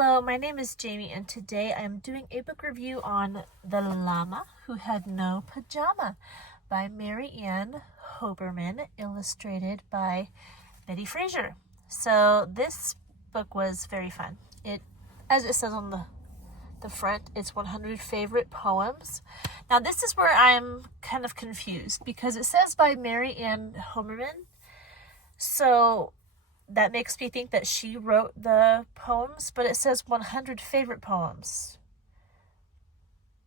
Hello, my name is Jamie, and today I am doing a book review on The Llama Who Had No Pajama by Mary Ann Hoberman, illustrated by Betty Fraser. So this book was very fun. As it says on the front, it's 100 favorite poems. Now this is where I'm kind of confused because it says by Mary Ann Hoberman. So that makes me think that she wrote the poems, but it says 100 favorite poems.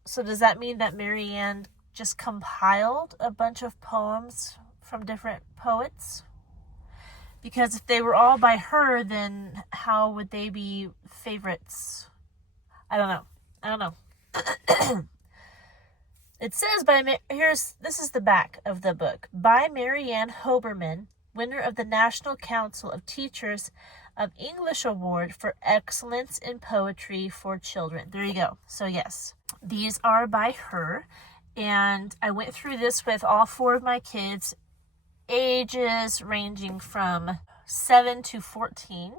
So does that mean that Mary Ann just compiled a bunch of poems from different poets? Because if they were all by her, then how would they be favorites? I don't know. It says this is the back of the book. By Mary Ann Hoberman, winner of the National Council of Teachers of English Award for Excellence in Poetry for Children. There you go. So yes, these are by her. And I went through this with all four of my kids, ages ranging from 7 to 14.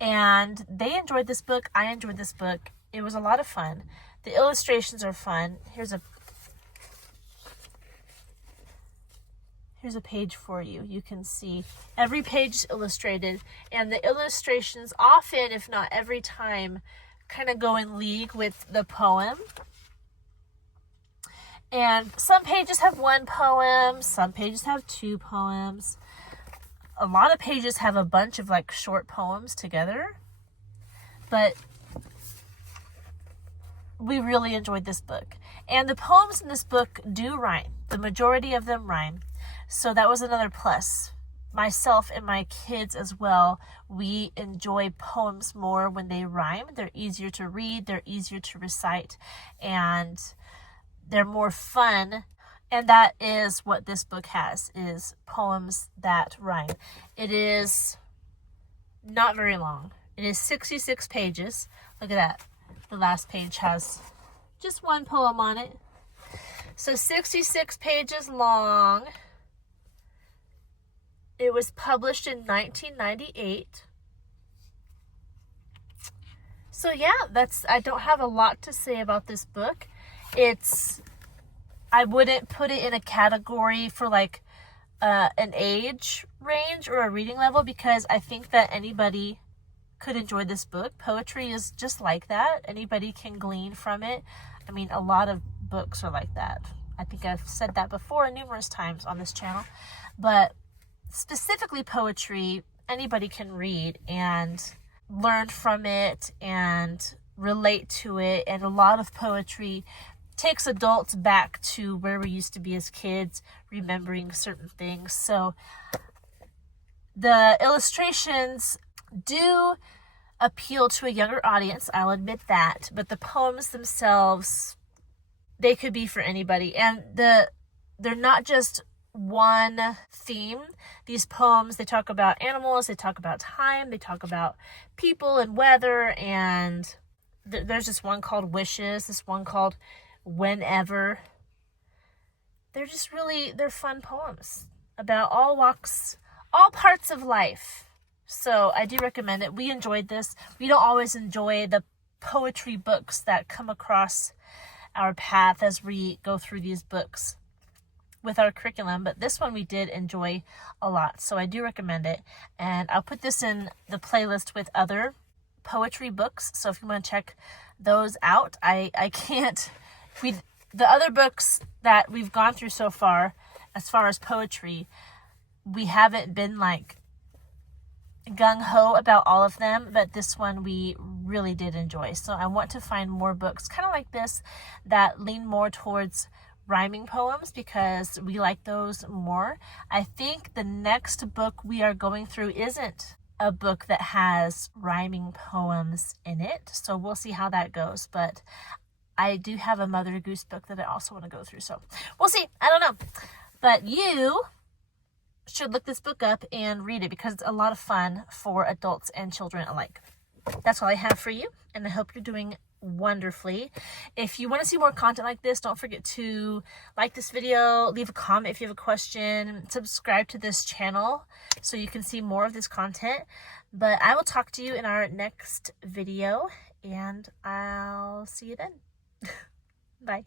And they enjoyed this book. I enjoyed this book. It was a lot of fun. The illustrations are fun. Here's a page for you. You can see every page is illustrated, and the illustrations often, if not every time, kind of go in league with the poem. And some pages have one poem, some pages have two poems. A lot of pages have a bunch of like short poems together. But we really enjoyed this book. And the poems in this book do rhyme. The majority of them rhyme. So that was another plus. Myself and my kids as well, we enjoy poems more when they rhyme. They're easier to read, they're easier to recite, and they're more fun. And that is what this book has, is poems that rhyme. It is not very long. It is 66 pages. Look at that. The last page has just one poem on it. So 66 pages long. It was published in 1998. So yeah, I don't have a lot to say about this book. I wouldn't put it in a category for like an age range or a reading level, because I think that anybody could enjoy this book. Poetry is just like that. Anybody can glean from it. I mean, a lot of books are like that. I think I've said that before numerous times on this channel. But specifically poetry, anybody can read and learn from it and relate to it. And a lot of poetry takes adults back to where we used to be as kids, remembering certain things. So the illustrations do appeal to a younger audience, I'll admit that, but the poems themselves, they could be for anybody. And they're not just one theme. These poems, they talk about animals, they talk about time, they talk about people and weather, and there's this one called Wishes, this one called Whenever. They're fun poems about all walks, all parts of life. So I do recommend it. We enjoyed this. We don't always enjoy the poetry books that come across our path as we go through these books with our curriculum, but this one we did enjoy a lot. So I do recommend it. And I'll put this in the playlist with other poetry books. So if you want to check those out, the other books that we've gone through so far, as far as poetry, we haven't been like gung-ho about all of them, but this one we really did enjoy. So I want to find more books kind of like this that lean more towards rhyming poems, because we like those more. I think the next book we are going through isn't a book that has rhyming poems in it, so we'll see how that goes. But I do have a Mother Goose book that I also want to go through, so we'll see. I don't know, but you should look this book up and read it, because it's a lot of fun for adults and children alike. That's all I have for you, and I hope you're doing wonderfully. If you want to see more content like this, don't forget to like this video, leave a comment if you have a question, subscribe to this channel so you can see more of this content. But I will talk to you in our next video, and I'll see you then. Bye.